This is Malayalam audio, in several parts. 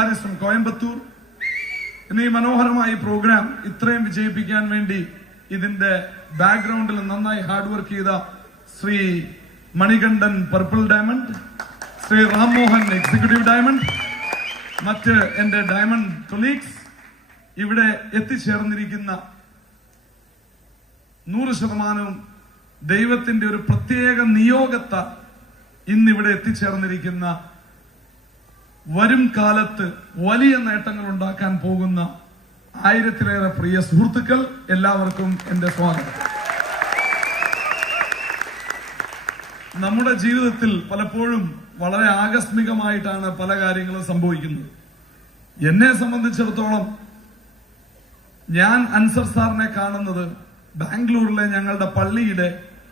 ഫ്രം കോയമ്പത്തൂർ എന്ന ഈ മനോഹരമായ പ്രോഗ്രാം ഇത്രയും വിജയിപ്പിക്കാൻ വേണ്ടി ഇതിന്റെ ബാക്ക്ഗ്രൗണ്ടിൽ നന്നായി ഹാർഡ് വർക്ക് ചെയ്ത Shri Manikandan purple diamond, Shri Rammohan executive diamond, മറ്റ് എന്റെ ഡയമണ്ട് കൊളീഗ്സ്, ഇവിടെ എത്തിച്ചേർന്നിരിക്കുന്ന 100% ദൈവത്തിന്റെ ഒരു പ്രത്യേക നിയോഗത്താൽ ഇന്നിവിടെ എത്തിച്ചേർന്നിരിക്കുന്ന വരും കാലത്ത് വലിയ നേട്ടങ്ങൾ ഉണ്ടാക്കാൻ പോകുന്ന 1000-ലേറെ പ്രിയ സുഹൃത്തുക്കൾ, എല്ലാവർക്കും എന്റെ സ്വാഗതം. നമ്മുടെ ജീവിതത്തിൽ പലപ്പോഴും വളരെ ആകസ്മികമായിട്ടാണ് പല കാര്യങ്ങളും സംഭവിക്കുന്നത്. എന്നെ സംബന്ധിച്ചിടത്തോളം ഞാൻ അൻസർ സാറിനെ കാണുന്നത് ബാംഗ്ലൂരിലെ ഞങ്ങളുടെ പള്ളിയുടെ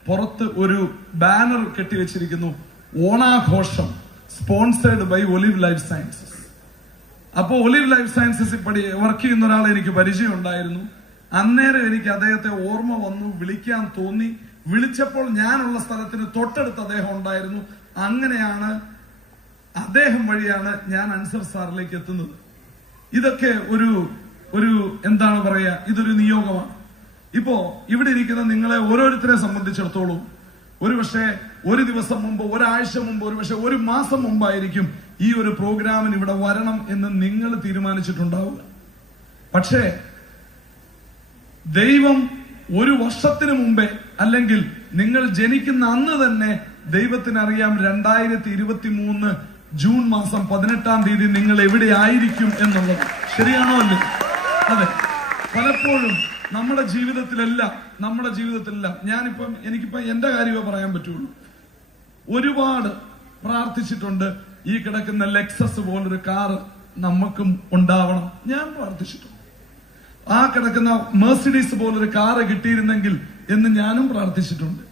പുറത്ത് ഒരു ബാനർ കെട്ടിവെച്ചിരിക്കുന്നു, ഓണാഘോഷം sponsored by Olive Life Sciences. അപ്പോൾ ഒലിവ് ലൈഫ് സയൻസസ് വർക്ക് ചെയ്യുന്ന ഒരാളെ എനിക്ക് പരിചയം ഉണ്ടായിരുന്നു. അന്നേരം എനിക്ക് അദ്ദേഹത്തെ ഓർമ്മ വന്നു, വിളിക്കാൻ തോന്നി. വിളിച്ചപ്പോൾ ഞാനുള്ള സ്ഥലത്തിന് തൊട്ടടുത്ത് അദ്ദേഹം ഉണ്ടായിരുന്നു. അങ്ങനെയാണ്, അദ്ദേഹം വഴിയാണ് ഞാൻ അൻസർ സാറിലേക്ക് എത്തുന്നത്. ഇതൊക്കെ ഒരു എന്താണ് പറയാ, ഇതൊരു നിയോഗമാണ്. ഇപ്പോ ഇവിടെ ഇരിക്കുന്ന നിങ്ങളെ ഓരോരുത്തരെ സംബന്ധിച്ചിടത്തോളം ഒരുപക്ഷെ ഒരു ദിവസം മുമ്പ്, ഒരാഴ്ച മുമ്പ്, ഒരുപക്ഷെ ഒരു മാസം മുമ്പായിരിക്കും ഈ ഒരു പ്രോഗ്രാമിന് ഇവിടെ വരണം എന്ന് നിങ്ങൾ തീരുമാനിച്ചിട്ടുണ്ടാവുക. പക്ഷേ ദൈവം ഒരു വർഷത്തിന് മുമ്പേ, അല്ലെങ്കിൽ നിങ്ങൾ ജനിക്കുന്ന അന്ന് തന്നെ ദൈവത്തിനറിയാം 2023 ജൂൺ മാസം 18-ാം തീയതി നിങ്ങൾ എവിടെ ആയിരിക്കും എന്നുള്ളത്. ശരിയാണോ അല്ലേ? അതെ. പലപ്പോഴും നമ്മുടെ ജീവിതത്തിലെല്ലാം എനിക്കിപ്പോ എന്റെ കാര്യമേ പറയാൻ പറ്റുള്ളൂ. ഒരുപാട് പ്രാർത്ഥിച്ചിട്ടുണ്ട് ഈ കിടക്കുന്ന ലെക്സസ് പോലൊരു കാറ് നമുക്കും ഉണ്ടാവണം. ഞാൻ പ്രാർത്ഥിച്ചിട്ടുണ്ട്. ആ കിടക്കുന്ന മെർസിഡീസ് പോലൊരു കാറ് കിട്ടിയിരുന്നെങ്കിൽ എന്ന് ഞാനും പ്രാർത്ഥിച്ചിട്ടുണ്ട്.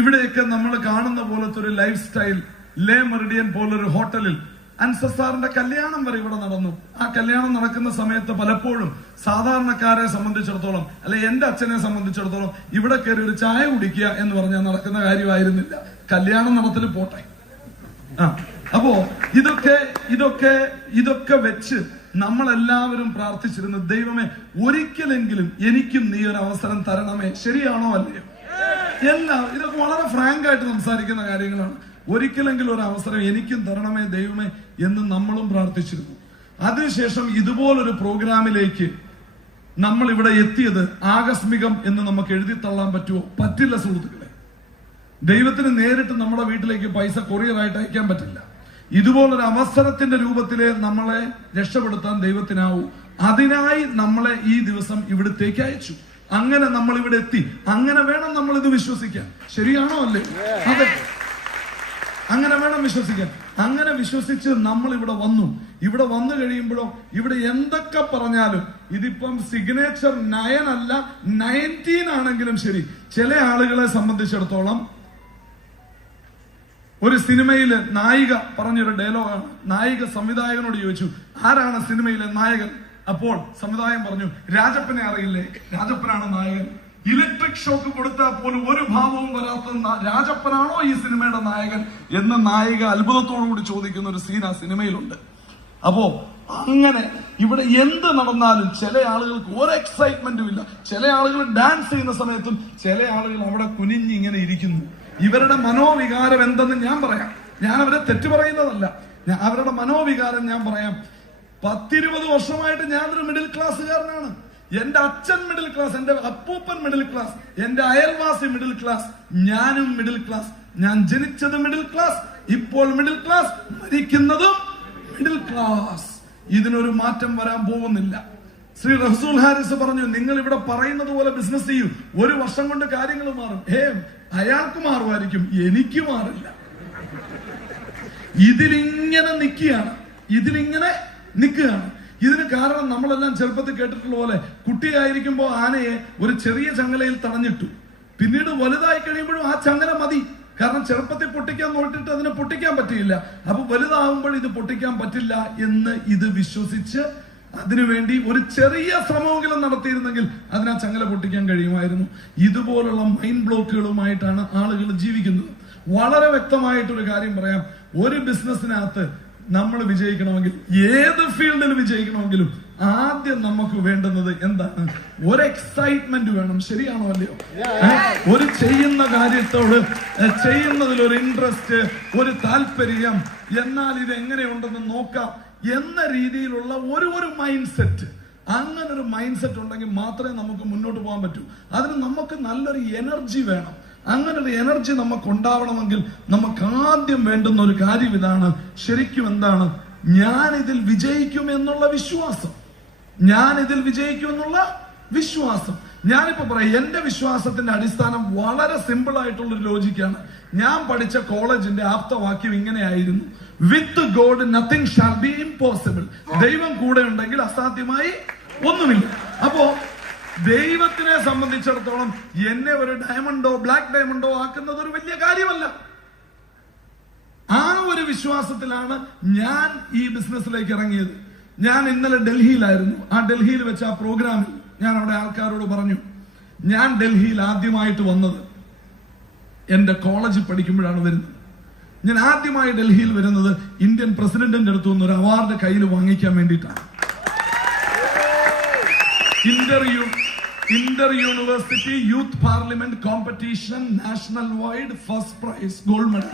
ഇവിടെയൊക്കെ നമ്മൾ കാണുന്ന പോലത്തെ ഒരു ലൈഫ് സ്റ്റൈൽ, ലേ മെറിഡിയൻ പോലൊരു ഹോട്ടലിൽ അൻസർ സാറിന്റെ കല്യാണം വരെ ഇവിടെ നടന്നു. ആ കല്യാണം നടക്കുന്ന സമയത്ത് പലപ്പോഴും സാധാരണക്കാരെ സംബന്ധിച്ചിടത്തോളം, അല്ലെ എന്റെ അച്ഛനെ സംബന്ധിച്ചിടത്തോളം, ഇവിടെ കയറി ഒരു ചായ കുടിക്കുക എന്ന് പറഞ്ഞാൽ നടക്കുന്ന കാര്യമായിരുന്നില്ല. കല്യാണം നടത്തൽ പോട്ടെ. അപ്പോ ഇതൊക്കെ വെച്ച് നമ്മളെല്ലാവരും പ്രാർത്ഥിച്ചിരുന്നു, ദൈവമേ ഒരിക്കലെങ്കിലും എനിക്കും നീ ഒരു അവസരം തരണമേ. ശരിയാണോ അല്ലയോ? ഇതൊക്കെ വളരെ ഫ്രാങ്ക് ആയിട്ട് സംസാരിക്കുന്ന കാര്യങ്ങളാണ്. ഒരിക്കലെങ്കിലും ഒരു അവസരം എനിക്കും തരണമേ ദൈവമേ എന്ന് നമ്മളും പ്രാർത്ഥിച്ചിരുന്നു. അതിനുശേഷം ഇതുപോലൊരു പ്രോഗ്രാമിലേക്ക് നമ്മൾ ഇവിടെ എത്തിയത് ആകസ്മികം എന്ന് നമുക്ക് എഴുതി തള്ളാൻ പറ്റുമോ? പറ്റില്ല സുഹൃത്തുക്കളെ. ദൈവത്തിന് നേരിട്ട് നമ്മുടെ വീട്ടിലേക്ക് പൈസ കൊറിയറായിട്ട് അയക്കാൻ പറ്റില്ല. ഇതുപോലൊരു അവസരത്തിന്റെ രൂപത്തിലെ നമ്മളെ രക്ഷപ്പെടുത്താൻ ദൈവത്തിനാവൂ. അതിനായി നമ്മളെ ഈ ദിവസം ഇവിടത്തേക്ക് അയച്ചു. അങ്ങനെ നമ്മൾ ഇവിടെ എത്തി. അങ്ങനെ വേണം നമ്മൾ ഇത് വിശ്വസിക്കാൻ. ശരിയാണോ അല്ലേ? അതെ, അങ്ങനെ വേണം വിശ്വസിക്കാൻ. അങ്ങനെ വിശ്വസിച്ച് നമ്മൾ ഇവിടെ വന്നു. ഇവിടെ വന്നു കഴിയുമ്പോഴോ ഇവിടെ എന്തൊക്കെ പറഞ്ഞാലും, ഇതിപ്പം സിഗ്നേച്ചർ 9 അല്ല 19 ആണെങ്കിലും ശരി, ചില ആളുകളെ സംബന്ധിച്ചിടത്തോളം ഒരു സിനിമയില് നായിക പറഞ്ഞൊരു ഡയലോഗാണ്. നായിക സംവിധായകനോട് ചോദിച്ചു, ആരാണ് സിനിമയിലെ നായകൻ? അപ്പോൾ സംവിധായകൻ പറഞ്ഞു, രാജപ്പനെ അറിയില്ലേ? രാജപ്പനാണ് നായകൻ. ഇലക്ട്രിക് ഷോക്ക് കൊടുത്താൽ പോലും ഒരു ഭാവവും വരാത്ത രാജപ്പനാണോ ഈ സിനിമയുടെ നായകൻ എന്ന് നായിക അത്ഭുതത്തോടുകൂടി ചോദിക്കുന്ന ഒരു സീൻ ആ സിനിമയിലുണ്ട്. അപ്പോ അങ്ങനെ ഇവിടെ എന്ത് നടന്നാലും ചില ആളുകൾക്ക് ഒരു എക്സൈറ്റ്മെന്റും ഇല്ല. ചില ആളുകൾ ഡാൻസ് ചെയ്യുന്ന സമയത്തും ചില ആളുകൾ അവിടെ കുനിഞ്ഞിങ്ങനെ ഇരിക്കുന്നു. ഇവരുടെ മനോവികാരം എന്തെന്ന് ഞാൻ പറയാം. ഞാൻ അവരെ തെറ്റു പറയുന്നതല്ല, അവരുടെ മനോവികാരം ഞാൻ പറയാം. 10-20 വർഷമായിട്ട് ഞാനൊരു മിഡിൽ ക്ലാസ്സുകാരനാണ്. എന്റെ അച്ഛൻ മിഡിൽ ക്ലാസ്, എന്റെ അപ്പൂപ്പൻ മിഡിൽ ക്ലാസ്, എന്റെ അയൽവാസി മിഡിൽ ക്ലാസ്, ഞാനും മിഡിൽ ക്ലാസ്. ഞാൻ ജനിച്ചത് മിഡിൽ ക്ലാസ്, ഇപ്പോൾ മിഡിൽ ക്ലാസ്, മരിക്കുന്നതും മിഡിൽ ക്ലാസ്. ഇതിനൊരു മാറ്റം വരാൻ പോകുന്നില്ല. ശ്രീ റസൂൽ ഹാരിസ് പറഞ്ഞു, നിങ്ങൾ ഇവിടെ പറയുന്നത് പോലെ ബിസിനസ് ചെയ്യൂ, 1 വർഷം കൊണ്ട് കാര്യങ്ങൾ മാറും. അയാൾക്ക് മാറുമായിരിക്കും, എനിക്ക് മാറില്ല. ഇതിലിങ്ങനെ നിൽക്കുകയാണ്. ഇതിന് കാരണം നമ്മളെല്ലാം ചെറുപ്പത്തിൽ കേട്ടിട്ടുള്ള പോലെ, കുട്ടിയായിരിക്കുമ്പോൾ ആനയെ ഒരു ചെറിയ ചങ്ങലയിൽ തടഞ്ഞിട്ടു. പിന്നീട് വലുതായി കഴിയുമ്പോഴും ആ ചങ്ങല മതി. കാരണം ചെറുപ്പത്തിൽ പൊട്ടിക്കാൻ നോക്കിയിട്ട് അതിനെ പൊട്ടിക്കാൻ പറ്റിയില്ല. അപ്പൊ വലുതാകുമ്പോൾ ഇത് പൊട്ടിക്കാൻ പറ്റില്ല എന്ന് ഇത് വിശ്വസിച്ച് അതിനുവേണ്ടി ഒരു ചെറിയ ശ്രമമെങ്കിലും നടത്തിയിരുന്നെങ്കിൽ അതിനാ ചങ്ങല പൊട്ടിക്കാൻ കഴിയുമായിരുന്നു. ഇതുപോലുള്ള മൈൻഡ് ബ്ലോക്കുകളുമായിട്ടാണ് ആളുകൾ ജീവിക്കുന്നത്. വളരെ വ്യക്തമായിട്ടൊരു കാര്യം പറയാം, ഒരു ബിസിനസ്സിനകത്ത് നമ്മൾ വിജയിക്കണമെങ്കിൽ, ഏത് ഫീൽഡിൽ വിജയിക്കണമെങ്കിലും ആദ്യം നമുക്ക് വേണ്ടുന്നത് എന്താണ്? ഒരു എക്സൈറ്റ്മെന്റ് വേണം. ശരിയാണോ അല്ലയോ? ഒരു ചെയ്യുന്ന കാര്യത്തോട് ചെയ്യുന്നതിൽ ഒരു ഇൻട്രസ്റ്റ്, ഒരു താല്പര്യം, എന്നാൽ ഇത് എങ്ങനെയുണ്ടെന്ന് നോക്കാം എന്ന രീതിയിലുള്ള ഒരു മൈൻഡ് സെറ്റ്. അങ്ങനെ ഒരു മൈൻഡ് സെറ്റ് ഉണ്ടെങ്കിൽ മാത്രമേ നമുക്ക് മുന്നോട്ട് പോകാൻ പറ്റൂ. അതിന് നമുക്ക് നല്ലൊരു എനർജി വേണം. അങ്ങനെ ഒരു എനർജി നമുക്ക് ഉണ്ടാവണമെങ്കിൽ നമുക്ക് ആദ്യം വേണ്ടുന്ന ഒരു കാര്യം ഇതാണ്. ശരിക്കും എന്താണ്? ഞാൻ ഇതിൽ വിജയിക്കും എന്നുള്ള വിശ്വാസം. ഞാൻ ഇതിൽ വിജയിക്കും എന്നുള്ള വിശ്വാസം. ഞാനിപ്പോ പറയാം, എന്റെ വിശ്വാസത്തിന്റെ അടിസ്ഥാനം വളരെ സിമ്പിൾ ആയിട്ടുള്ള ഒരു ലോജിക്കാണ്. ഞാൻ പഠിച്ച കോളേജിന്റെ ആപ്തവാക്യം ഇങ്ങനെയായിരുന്നു: with God nothing shall be impossible. ദൈവം കൂടെ ഉണ്ടെങ്കിൽ അസാധ്യമായി ഒന്നുമില്ല. അപ്പോ ദൈവത്തിനെ സംബന്ധിച്ചിടത്തോളം എന്നെ ഒരു ഡയമണ്ടോ ബ്ലാക്ക് ഡയമണ്ടോ ആക്കുന്നത് ഒരു വലിയ കാര്യമല്ല. ആ ഒരു വിശ്വാസത്തിലാണ് ഞാൻ ഈ ബിസിനസ്സിലേക്ക് ഇറങ്ങിയത്. ഞാൻ ഇന്നലെ ഡൽഹിയിലായിരുന്നു. ആ ഡൽഹിയിൽ വെച്ച ആ പ്രോഗ്രാമിൽ ഞാൻ അവിടെ ആൾക്കാരോട് പറഞ്ഞു, ഞാൻ ഡൽഹിയിൽ ആദ്യമായിട്ട് വന്നത് എന്റെ കോളേജിൽ പഠിക്കുമ്പോഴാണ് വരുന്നത്. ഞാൻ ആദ്യമായി ഡൽഹിയിൽ വരുന്നത് ഇന്ത്യൻ പ്രസിഡന്റിന്റെ അടുത്തു നിന്ന് ഒരു അവാർഡ് കയ്യിൽ വാങ്ങിക്കാൻ വേണ്ടിയിട്ടാണ്. Inter university youth parliament competition national wide first prize gold medal.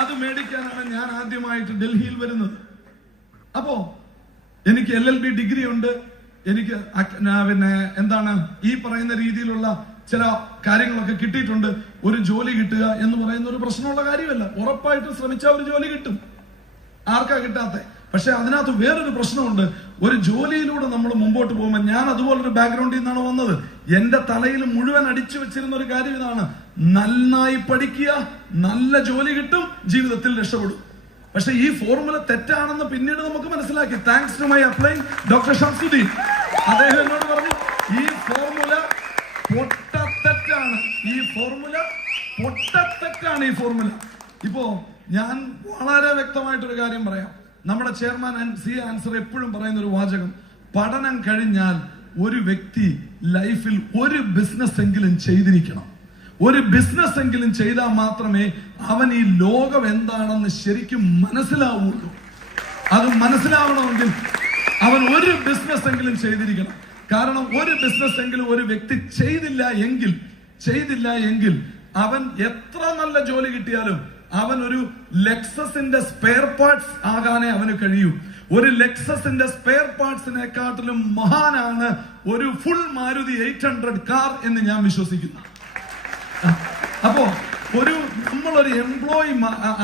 അത് മേടിക്കാനാണ് ഞാൻ ആദ്യമായിട്ട് ഡൽഹിയിൽ വരുന്നത്. അപ്പോ എനിക്ക് LLB ഡിഗ്രി ഉണ്ട്. എനിക്ക് പിന്നെ എന്താണ് ഈ പറയുന്ന രീതിയിലുള്ള ചില കാര്യങ്ങളൊക്കെ കിട്ടിയിട്ടുണ്ട്. ഒരു ജോലി കിട്ടുക എന്ന് പറയുന്ന ഒരു പ്രശ്നമുള്ള കാര്യമല്ല. ഉറപ്പായിട്ടും ശ്രമിച്ചാൽ ഒരു ജോലി കിട്ടും. ആർക്കാ കിട്ടാത്ത? പക്ഷെ അതിനകത്ത് വേറൊരു പ്രശ്നമുണ്ട്. ഒരു ജോലിയിലൂടെ നമ്മൾ മുമ്പോട്ട് പോകുമ്പോൾ, ഞാൻ അതുപോലൊരു ബാക്ക്ഗ്രൗണ്ടിൽ നിന്നാണ് വന്നത്. എന്റെ തലയിൽ മുഴുവൻ അടിച്ചു വെച്ചിരുന്ന ഒരു കാര്യം ഇതാണ്: നന്നായി പഠിക്കുക, നല്ല ജോലി കിട്ടും, ജീവിതത്തിൽ രക്ഷപ്പെടും. പക്ഷെ ഈ ഫോർമുല തെറ്റാണെന്ന് പിന്നീട് നമുക്ക് മനസ്സിലാക്കി. Thanks to my applying doctor Shamsuddin. അദ്ദേഹം എന്നോട് പറഞ്ഞു, ഈ ഫോർമുല പൊട്ടത്തെറ്റാണ്. ഈ ഫോർമുല. ഇപ്പോ ഞാൻ വളരെ വ്യക്തമായിട്ടൊരു കാര്യം പറയാം. നമ്മുടെ ചെയർമാൻ സി ആൻസർ എപ്പോഴും പറയുന്ന ഒരു വാചകം: പഠനം കഴിഞ്ഞാൽ ഒരു വ്യക്തി ലൈഫിൽ ഒരു ബിസിനസ് എങ്കിലും ചെയ്തിരിക്കണം. ഒരു ബിസിനസ് എങ്കിലും ചെയ്താൽ മാത്രമേ അവൻ ഈ ലോകം എന്താണെന്ന് ശരിക്കും മനസ്സിലാവുള്ളൂ. അത് മനസ്സിലാവണമെങ്കിൽ അവൻ ഒരു ബിസിനസ് എങ്കിലും ചെയ്തിരിക്കണം. കാരണം ഒരു ബിസിനസ് എങ്കിലും ഒരു വ്യക്തി ചെയ്തില്ല എങ്കിൽ അവൻ എത്ര നല്ല ജോലി കിട്ടിയാലും അവൻ ഒരു ലെക്സസിന്റെ സ്പെയർ പാർട്സ് ആകാനേ അവന് കഴിയൂ. ഒരു ലെക്സസിന്റെ സ്പെയർ പാർട്സിനെക്കാട്ടിലും മഹാനാണ് ഒരു ഫുൾ മാരുതി 800 കാർ എന്ന് ഞാൻ വിശ്വസിക്കുന്നു. അപ്പോ നമ്മളൊരു എംപ്ലോയി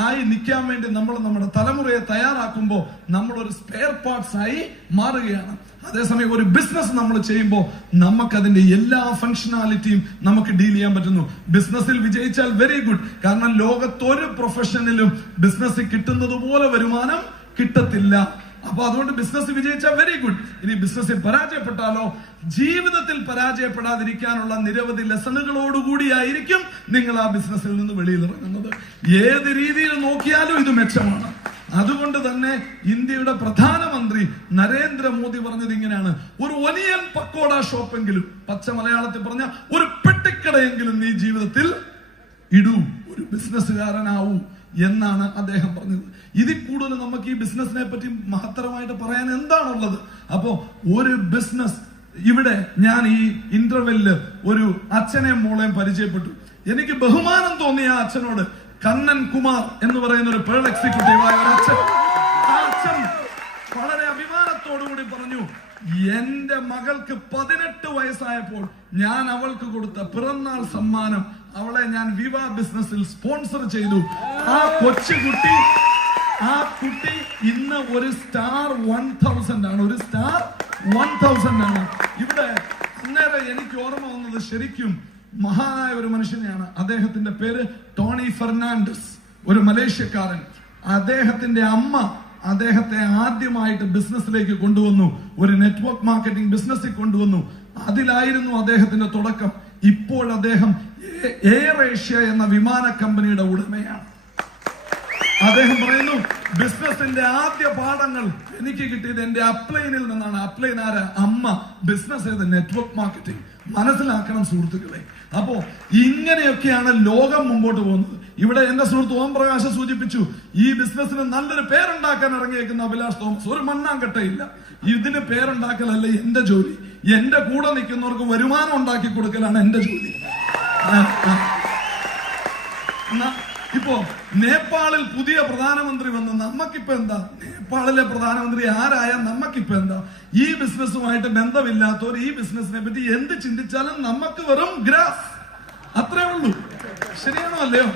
ആയി നിൽക്കാൻ വേണ്ടി നമ്മൾ നമ്മുടെ തലമുറയെ തയ്യാറാക്കുമ്പോൾ നമ്മളൊരു സ്പെയർ പാർട്സ് ആയി മാറുകയാണ്. അതേസമയം ഒരു ബിസിനസ് നമ്മൾ ചെയ്യുമ്പോൾ നമുക്കതിന്റെ എല്ലാ ഫംഗ്ഷനാലിറ്റിയും നമുക്ക് ഡീൽ ചെയ്യാൻ പറ്റുന്നു. ബിസിനസ്സിൽ വിജയിച്ചാൽ വെരി ഗുഡ്. കാരണം ലോകത്തൊരു പ്രൊഫഷനിലും ബിസിനസ്സിൽ കിട്ടുന്നത് പോലെ വരുമാനം കിട്ടത്തില്ല. അപ്പൊ അതുകൊണ്ട് ബിസിനസ് വിജയിച്ചാൽ വെരി ഗുഡ്. ഇനി ബിസിനസ്സിൽ പരാജയപ്പെട്ടാലോ? ജീവിതത്തിൽ പരാജയപ്പെടാതിരിക്കാനുള്ള നിരവധി ലെസണുകളോടുകൂടിയായിരിക്കും നിങ്ങൾ ആ ബിസിനസ്സിൽ നിന്ന് വെളിയിൽ ഇറങ്ങുന്നത്. ഏത് രീതിയിൽ നോക്കിയാലും ഇത് മെച്ചമാണ്. അതുകൊണ്ട് തന്നെ ഇന്ത്യയുടെ പ്രധാനമന്ത്രി നരേന്ദ്രമോദി പറഞ്ഞത് ഇങ്ങനെയാണ്: ഒരു ഒനിയൻ പക്കോട ഷോപ്പെങ്കിലും, പച്ച മലയാളത്തിൽ പറഞ്ഞ ഒരു പെട്ടിക്കടയെങ്കിലും നീ ജീവിതത്തിൽ ഇടൂ, ഒരു ബിസിനസ്സുകാരനാവൂ എന്നാണ് അദ്ദേഹം പറഞ്ഞത്. ഇതിൽ കൂടുതൽ നമുക്ക് ഈ ബിസിനസിനെ പറ്റി മഹത്തരമായിട്ട് പറയാൻ എന്താണുള്ളത്? അപ്പോ ഒരു ബിസിനസ്, ഇവിടെ ഞാൻ ഈ ഇന്റർവെല്ലില് ഒരു അച്ഛനെയും മോളെയും പരിചയപ്പെട്ടു. എനിക്ക് ബഹുമാനം തോന്നിയ ആ അച്ഛനോട്, കണ്ണൻ കുമാർ എന്ന് പറയുന്ന ഒരു പേൾ എക്സിക്യൂട്ടീവായ ഒരു അച്ഛൻ, ആ അച്ഛൻ വളരെ അഭിമാനത്തോടുകൂടി പറഞ്ഞു, എന്റെ മകൾക്ക് 18 വയസ്സായപ്പോൾ ഞാൻ അവൾക്ക് കൊടുത്ത പിറന്നാൾ സമ്മാനം അവളെ ഞാൻ വിവാ ബിസിനസ്സിൽ സ്പോൺസർ ചെയ്തു. ആ കുട്ടി ഇന്ന് ഒരു സ്റ്റാർ 1000 ആണ്. ഒരു സ്റ്റാർ 1000 ആണ്. ഇവിടെ അന്നേരം എനിക്ക് ഓർമ്മ വന്നത് ശരിക്കും മഹാനായ ഒരു മനുഷ്യനെയാണ്. അദ്ദേഹത്തിന്റെ പേര് ടോണി ഫെർണാണ്ടസ്, ഒരു മലേഷ്യക്കാരൻ. അദ്ദേഹത്തിന്റെ അമ്മ അദ്ദേഹത്തെ ആദ്യമായിട്ട് ബിസിനസ്സിലേക്ക് കൊണ്ടുവന്നു. ഒരു നെറ്റ്വർക്ക് മാർക്കറ്റിംഗ് ബിസിനസ്സിൽ കൊണ്ടുവന്നു. അതിലായിരുന്നു അദ്ദേഹത്തിന്റെ തുടക്കം. ഇപ്പോൾ അദ്ദേഹം എയർ ഏഷ്യ എന്ന വിമാന കമ്പനിയുടെ ഉടമയാണ്. അദ്ദേഹം പറയുന്നു, ബിസിനസിന്റെ ആദ്യ പാഠങ്ങൾ എനിക്ക് കിട്ടിയത് എന്റെ അപ്ലൈനിൽ നിന്നാണ്. അപ്ലൈൻ ആരാ? അമ്മ. ബിസിനസ് ഏത്? Network marketing. മനസ്സിലാക്കണം സുഹൃത്തുക്കളെ. അപ്പോ ഇങ്ങനെയൊക്കെയാണ് ലോകം മുമ്പോട്ട് പോകുന്നത്. ഇവിടെ എന്റെ സുഹൃത്ത് ഓം പ്രകാശ് സൂചിപ്പിച്ചു, ഈ ബിസിനസിന് നല്ലൊരു പേരുണ്ടാക്കാൻ ഇറങ്ങിയേക്കുന്ന അഭിലാഷ് തോമസ്. ഒരു മണ്ണാങ്കട്ടയില്ല. ഇതിന് പേരുണ്ടാക്കലല്ല എന്റെ ജോലി. എന്റെ കൂടെ നിൽക്കുന്നവർക്ക് വരുമാനം ഉണ്ടാക്കി കൊടുക്കലാണ് എന്റെ ജോലി. ഇപ്പോ നേപ്പാളിൽ പുതിയ പ്രധാനമന്ത്രി വന്ന് നമുക്കിപ്പോ എന്താ? നേപ്പാളിലെ പ്രധാനമന്ത്രി ആരായ നമുക്കിപ്പോ എന്താ? ഈ ബിസിനസ്സുമായിട്ട് ബന്ധമില്ലാത്തവർ ഈ ബിസിനസിനെ പറ്റി എന്ത് ചിന്തിച്ചാലും നമുക്ക് വെറും ഗ്രാസ്. അത്രേ ഉള്ളൂ. ശരിയാണോ അല്ലയോ?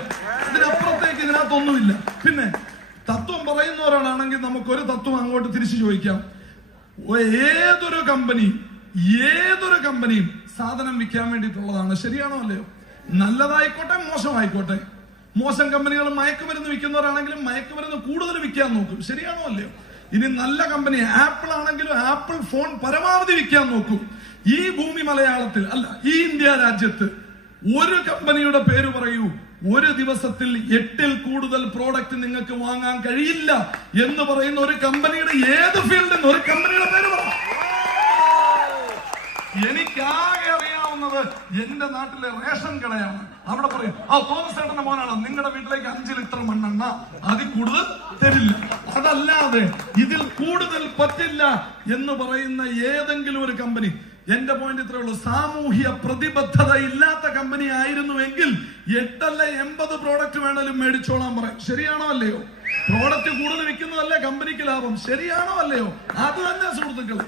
ഇതിനപ്പുറത്തേക്ക് ഇതിനകത്തൊന്നുമില്ല. പിന്നെ തത്വം പറയുന്നവരാണെങ്കിൽ നമുക്കൊരു തത്വം അങ്ങോട്ട് തിരിച്ചു ചോദിക്കാം. ഏതൊരു കമ്പനിയും സാധനം വിൽക്കാൻ വേണ്ടിയിട്ടുള്ളതാണ്. ശരിയാണോ അല്ലയോ? നല്ലതായിക്കോട്ടെ മോശമായിക്കോട്ടെ. മോശം കമ്പനികൾ മയക്കുമരുന്ന് വിൽക്കുന്നവരാണെങ്കിലും മയക്കുമരുന്ന് കൂടുതൽ വിൽക്കാൻ നോക്കും. ശരിയാണോ അല്ലയോ? ഇനി നല്ല കമ്പനി ആപ്പിൾ ആണെങ്കിലും ആപ്പിൾ ഫോൺ പരമാവധി വിൽക്കാൻ നോക്കും. ഈ ഭൂമി മലയാളത്തിൽ അല്ല, ഈ ഇന്ത്യ രാജ്യത്ത് ഒരു കമ്പനിയുടെ പേര് പറയൂ, ഒരു ദിവസത്തിൽ 8ൽ കൂടുതൽ പ്രോഡക്റ്റ് നിങ്ങൾക്ക് വാങ്ങാൻ കഴിയില്ല എന്ന് പറയുന്ന ഒരു കമ്പനിയുടെ ഏത് ഫീൽഡിൽ ഒരു കമ്പനിയുടെ പേര് പറ. എനിക്കാകെ അറിയാവുന്നത് എന്റെ നാട്ടിലെ റേഷൻ കടയാണ്. അവിടെ പറയും, ആ തോമസ് ചേട്ടന്റെ മോനാണ്, നിങ്ങളുടെ വീട്ടിലേക്ക് 5 ലിറ്റർ മണ്ണെണ്ണ അതിൽ കൂടുതൽ തരില്ല. അതല്ലാതെ ഇതിൽ കൂടുതൽ പറ്റില്ല എന്ന് പറയുന്ന ഏതെങ്കിലും ഒരു കമ്പനി. എന്റെ പോയിന്റ് ഇത്രേ ഉള്ളൂ. സാമൂഹ്യ പ്രതിബദ്ധത ഇല്ലാത്ത കമ്പനി ആയിരുന്നുവെങ്കിൽ 8 അല്ല 80 പ്രോഡക്റ്റ് വേണേലും മേടിച്ചോളാൻ പറയും. ശരിയാണോ അല്ലയോ? പ്രോഡക്റ്റ് കൂടുതൽ വിൽക്കുന്നതല്ലേ കമ്പനിക്ക് ലാഭം. ശരിയാണോ അല്ലയോ? അത് തന്നെ സുഹൃത്തുക്കളെ.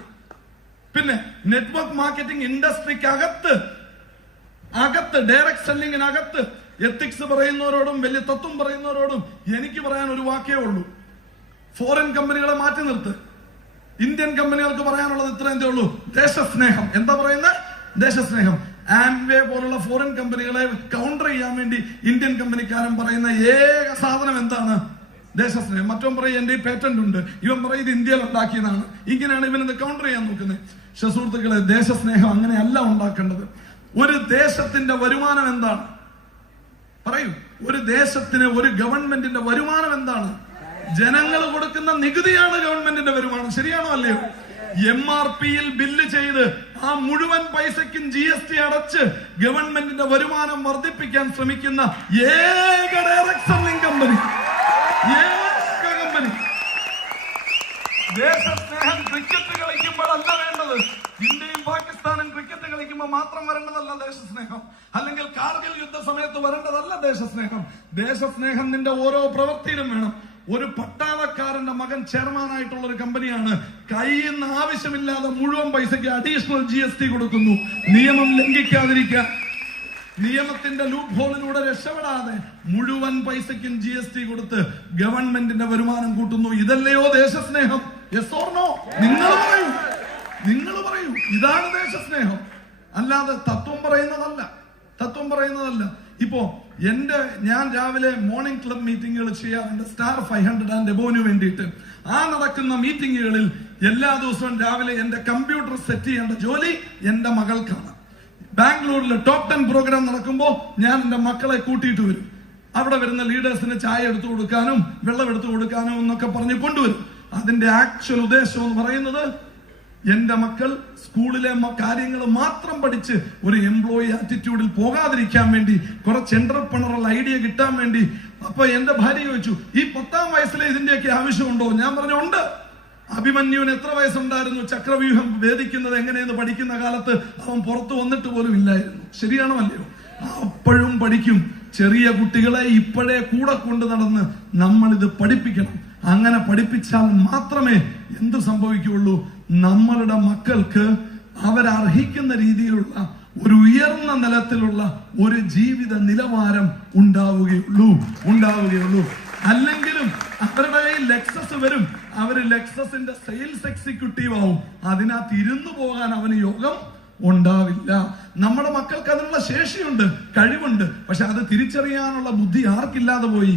പിന്നെ നെറ്റ്വർക്ക് മാർക്കറ്റിംഗ് ഇൻഡസ്ട്രിക്ക് അകത്ത് ഡയറക്ട് സെല്ലിങ്ങിനകത്ത് എത്തിക്സ് പറയുന്നവരോടും വലിയ തത്വം പറയുന്നവരോടും എനിക്ക് പറയാൻ ഒരു വാക്കേ ഉള്ളൂ. ഫോറിൻ കമ്പനികളെ മാറ്റി നിർത്ത്. ഇന്ത്യൻ കമ്പനികൾക്ക് പറയാനുള്ളത് ഇത്രയേ ഉള്ളൂ: ദേശസ്നേഹം. എന്താ പറയുന്നത്? ദേശസ്നേഹം. ആംവേ പോലുള്ള ഫോറിൻ കമ്പനികളെ കൗണ്ടർ ചെയ്യാൻ വേണ്ടി ഇന്ത്യൻ കമ്പനിക്കാരൻ പറയുന്ന ഏക സാധനം എന്താണ്? ദേശസ്നേഹം. മറ്റവൻ പറയും എന്റെ പേറ്റന്റ് ഉണ്ട്, ഇവൻ പറയും ഇത് ഇന്ത്യയിൽ ഉണ്ടാക്കിയതാണ്. ഇങ്ങനെയാണ് ഇവനെന്ത് കൗണ്ടർ ചെയ്യാൻ നോക്കുന്നത്. സുഹൃത്തുക്കളെ, ദേശസ്നേഹം അങ്ങനെയല്ല ഉണ്ടാക്കേണ്ടത്. ഒരു ദേശത്തിന്റെ വരുമാനം എന്താണ്? പറയൂ. ഒരു ദേശത്തിന്, ഒരു ഗവൺമെന്റിന്റെ വരുമാനം എന്താണ്? ജനങ്ങൾ കൊടുക്കുന്ന നികുതിയാണ് ഗവൺമെന്റിന്റെ വരുമാനം. ശരിയാണോ അല്ലയോ? MRPയിൽ ബില്ല് ചെയ്ത് ആ മുഴുവൻ പൈസയ്ക്കും GST അടച്ച് ഗവൺമെന്റിന്റെ വരുമാനം വർദ്ധിപ്പിക്കാൻ ശ്രമിക്കുന്ന ഏക ഡയറക്ട് സെല്ലിംഗ് കമ്പനി. ദേശസ്നേഹം ക്രിക്കറ്റ് കളിക്കുമ്പോഴല്ല വേണ്ടത്. ഇന്ത്യയും പാകിസ്ഥാനും ക്രിക്കറ്റ് കളിക്കുമ്പോൾ മാത്രം വരേണ്ടതല്ല ദേശസ്നേഹം. അല്ലെങ്കിൽ കാർഗിൽ യുദ്ധ സമയത്ത് വരേണ്ടതല്ല ദേശസ്നേഹം. ദേശസ്നേഹം നിന്റെ ഓരോ പ്രവൃത്തിയിലും വേണം. ഒരു പട്ടാളക്കാരന്റെ മകൻ ചെയർമാനായിട്ടുള്ള ഒരു കമ്പനിയാണ്. കയ്യിൽ നിന്ന് ആവശ്യമില്ലാതെ മുഴുവൻ പൈസയ്ക്ക് അഡീഷണൽ GST കൊടുക്കുന്നു. നിയമം ലംഘിക്കാതിരിക്കാൻ, നിയമത്തിന്റെ ലൂപ്പ് ഹോളിലൂടെ രക്ഷപ്പെടാതെ മുഴുവൻ പൈസയ്ക്കും GST കൊടുത്ത് ഗവൺമെന്റിന്റെ വരുമാനം കൂട്ടുന്നു. ഇതല്ലയോ ദേശസ്നേഹം? Yes or no? നിങ്ങൾ പറയൂ. ഇതാണ് ദേശസ്നേഹം. അല്ലാതെ തത്വം പറയുന്നതല്ല. ഇപ്പോ ഞാൻ രാവിലെ മോർണിംഗ് ക്ലബ് മീറ്റിംഗുകൾ ചെയ്യാറുണ്ട്, സ്റ്റാർ 500 ആൻഡ് എബോവിന് വേണ്ടിയിട്ട്. ആ നടക്കുന്ന മീറ്റിംഗുകളിൽ എല്ലാ ദിവസവും രാവിലെ എന്റെ കമ്പ്യൂട്ടർ സെറ്റ് ചെയ്യേണ്ട ജോലി എന്റെ മകൾക്കാണ്. ബാംഗ്ലൂരിൽ ടോപ്പ് 10 പ്രോഗ്രാം നടക്കുമ്പോൾ ഞാൻ എന്റെ മക്കളെ കൂട്ടിയിട്ട് വരും. അവിടെ വരുന്ന ലീഡേഴ്സിന് ചായ എടുത്തു കൊടുക്കാനും വെള്ളം എടുത്തു കൊടുക്കാനും എന്നൊക്കെ പറഞ്ഞ് കൊണ്ടുവരും. അതിന്റെ ആക്ച്വൽ ഉദ്ദേശം എന്ന് പറയുന്നത് എന്റെ മക്കൾ സ്കൂളിലെ കാര്യങ്ങൾ മാത്രം പഠിച്ച് ഒരു എംപ്ലോയി ആറ്റിറ്റ്യൂഡിൽ പോകാതിരിക്കാൻ വേണ്ടി, കുറച്ച് എന്റർപ്രണറൽ ഐഡിയ കിട്ടാൻ വേണ്ടി. അപ്പൊ എന്റെ ഭാര്യ ചോദിച്ചു, ഈ 10ാം വയസ്സിലെ ഇതിന്റെയൊക്കെ ആവശ്യമുണ്ടോ? ഞാൻ പറഞ്ഞു ഉണ്ട്. അഭിമന്യുവിന് എത്ര വയസ്സുണ്ടായിരുന്നു? ചക്രവ്യൂഹം വേദിക്കുന്നത് എങ്ങനെയെന്ന് പഠിക്കുന്ന കാലത്ത് അവൻ പുറത്തു വന്നിട്ട് പോലും ഇല്ലായിരുന്നു. ശരിയാണോ അല്ലയോ? അപ്പോഴും പഠിക്കും. ചെറിയ കുട്ടികളെ ഇപ്പോഴേ കൂടെ കൊണ്ട് നടന്ന് നമ്മൾ ഇത് പഠിപ്പിക്കണം. അങ്ങനെ പഠിപ്പിച്ചാൽ മാത്രമേ എന്ത് സംഭവിക്കുകയുള്ളൂ? നമ്മളുടെ മക്കൾക്ക് അവരർഹിക്കുന്ന രീതിയിലുള്ള ഒരു ഉയർന്ന നിലത്തിലുള്ള ഒരു ജീവിത നിലവാരം ഉണ്ടാവുകയുള്ളൂ. അല്ലെങ്കിലും അവരുടെ കയ്യിൽ ലെക്സസ് വരും, അവര് ലെക്സസിന്റെ സെയിൽസ് എക്സിക്യൂട്ടീവ് ആവും. അതിനകത്ത് ഇരുന്നു പോകാൻ അവന് യോഗം ഉണ്ടാവില്ല. നമ്മുടെ മക്കൾക്ക് അതിനുള്ള ശേഷിയുണ്ട്, കഴിവുണ്ട്. പക്ഷെ അത് തിരിച്ചറിയാനുള്ള ബുദ്ധി ആർക്കില്ലാതെ പോയി?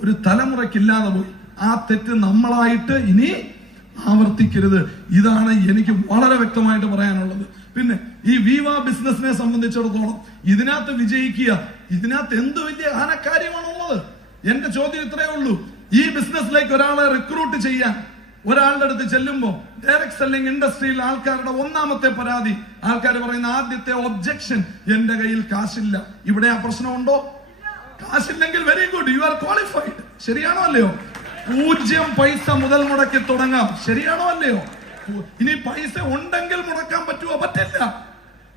ഒരു തലമുറയ്ക്കില്ലാതെ പോയി. ആ തെറ്റ് നമ്മളായിട്ട് ഇനി ആവർത്തിക്കരുത്. ഇതാണ് എനിക്ക് വളരെ വ്യക്തമായിട്ട് പറയാനുള്ളത്. പിന്നെ ഈ വിവ ബിസിനസിനെ സംബന്ധിച്ചിടത്തോളം ഇതിനകത്ത് വിജയിക്കുക, ഇതിനകത്ത് എന്ത് വലിയ ആനക്കാര്യമാണുള്ളത്? എന്റെ ചോദ്യം ഇത്രയേ ഉള്ളൂ. ഈ ബിസിനസ്സിലേക്ക് ഒരാളെ റിക്രൂട്ട് ചെയ്യാൻ ഒരാളുടെ അടുത്ത് ചെല്ലുമ്പോൾ ഡയറക്ട് സെല്ലിംഗ് ഇൻഡസ്ട്രിയിൽ ആൾക്കാരുടെ ഒന്നാമത്തെ പരാതി, ആൾക്കാർ പറയുന്ന ആദ്യത്തെ ഒബ്ജക്ഷൻ, എന്റെ കയ്യിൽ കാശില്ല. ഇവിടെ ആ പ്രശ്നമുണ്ടോ? കാശില്ലെങ്കിൽ very good, you are qualified. ശരിയാണോ അല്ലയോ? 0 പൈസ മുതൽ മുടക്കി തുടങ്ങാം. ശരിയാണോ അല്ലയോ? ഇനി പൈസ ഉണ്ടെങ്കിൽ മുടക്കാൻ പറ്റുമോ? പറ്റില്ല.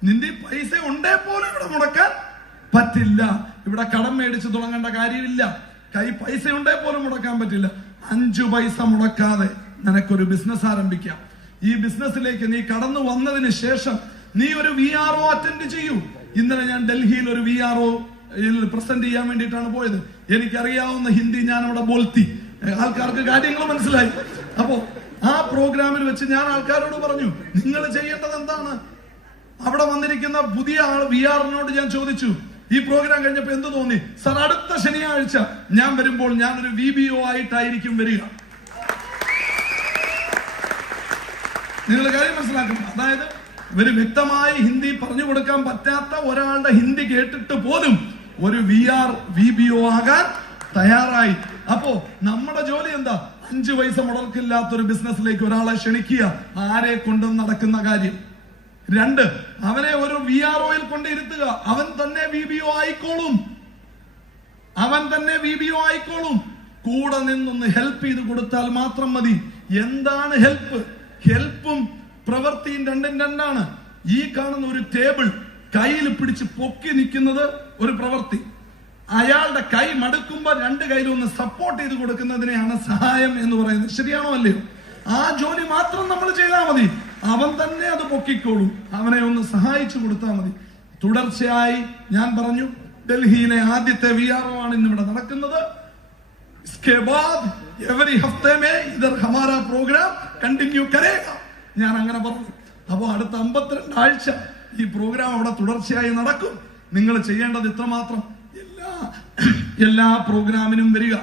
നിന്റെ പൈസ ഉണ്ടേ പോലും ഇവിടെ മുടക്കാൻ പറ്റില്ല. ഇവിടെ കടം മേടിച്ച് തുടങ്ങേണ്ട കാര്യമില്ല. പൈസ ഉണ്ടേ പോലും മുടക്കാൻ പറ്റില്ല. 5 പൈസ മുടക്കാതെ നിനക്കൊരു ബിസിനസ് ആരംഭിക്കാം. ഈ ബിസിനസ്സിലേക്ക് നീ കടന്നു വന്നതിന് ശേഷം നീ ഒരു VRO അറ്റൻഡ് ചെയ്യൂ. ഇന്നലെ ഞാൻ ഡൽഹിയിൽ ഒരു VRO പ്രസന്റ് ചെയ്യാൻ വേണ്ടിയിട്ടാണ് പോയത്. എനിക്കറിയാവുന്ന ഹിന്ദി ഞാൻ അവിടെ ബോൾത്തി, ആൾക്കാർക്ക് കാര്യങ്ങൾ മനസ്സിലായി. അപ്പോ ആ പ്രോഗ്രാമിൽ വെച്ച് ഞാൻ ആൾക്കാരോട് പറഞ്ഞു, നിങ്ങൾ ചെയ്യേണ്ടത് എന്താണ്? അവിടെ വന്നിരിക്കുന്ന പുതിയ ആൾ VRനോട് ഞാൻ ചോദിച്ചു, ഈ പ്രോഗ്രാം കഴിഞ്ഞപ്പോ എന്ത് തോന്നി? സർ, അടുത്ത ശനിയാഴ്ച ഞാൻ വരുമ്പോൾ ഞാനൊരു VBO ആയിട്ടായിരിക്കും വരിക. നിങ്ങൾ കാര്യം മനസ്സിലാക്കണം. അതായത് ഒരു വ്യക്തമായി ഹിന്ദി പറഞ്ഞു കൊടുക്കാൻ പറ്റാത്ത ഒരാളുടെ ഹിന്ദി കേട്ടിട്ട് പോലും ഒരു VBO ആകാൻ തയ്യാറായി. അപ്പോ നമ്മുടെ ജോലി എന്താ? 5 പൈസ മുടക്കില്ലാത്തൊരു ബിസിനസ്സിലേക്ക് ഒരാളെ ക്ഷണിക്കുക. ആരെ കൊണ്ടും നടക്കുന്ന കാര്യം. 2, അവനെ ഒരു VROയിൽ കൊണ്ടിരുത്തുക. അവൻ തന്നെ VBO ആയിക്കോളും. കൂടെ നിന്നൊന്ന് ഹെൽപ്പ് ചെയ്ത് കൊടുത്താൽ മാത്രം മതി. എന്താണ് ഹെൽപ്പ്? ഹെൽപ്പും പ്രവൃത്തിയും രണ്ടും രണ്ടാണ്. ഈ കാണുന്ന ഒരു ടേബിൾ കയ്യിൽ പിടിച്ച് പൊക്കി നിൽക്കുന്നത് ഒരു പ്രവൃത്തി. അയാളുടെ കൈ മടുക്കുമ്പോൾ 2 കൈയിലും ഒന്ന് സപ്പോർട്ട് ചെയ്ത് കൊടുക്കുന്നതിനെയാണ് സഹായം എന്ന് പറയുന്നത്. ശരിയാണോ അല്ലയോ? ആ ജോലി മാത്രം നമ്മൾ ചെയ്താൽ മതി. അവൻ തന്നെ അത് പൊക്കിക്കോളും. അവനെ ഒന്ന് സഹായിച്ചു കൊടുത്താൽ മതി. തുടർച്ചയായി ഞാൻ പറഞ്ഞു, ഡൽഹിയിലെ ആദ്യത്തെ VRO ആണ് ഇന്നിവിടെ നടക്കുന്നത്. ഞാൻ അങ്ങനെ പറഞ്ഞു. അപ്പൊ അടുത്ത 52 ആഴ്ച ഈ പ്രോഗ്രാം അവിടെ തുടർച്ചയായി നടക്കും. നിങ്ങൾ ചെയ്യേണ്ടത് ഇത്രമാത്രം, എല്ലാ പ്രോഗ്രാമിനും വരിക.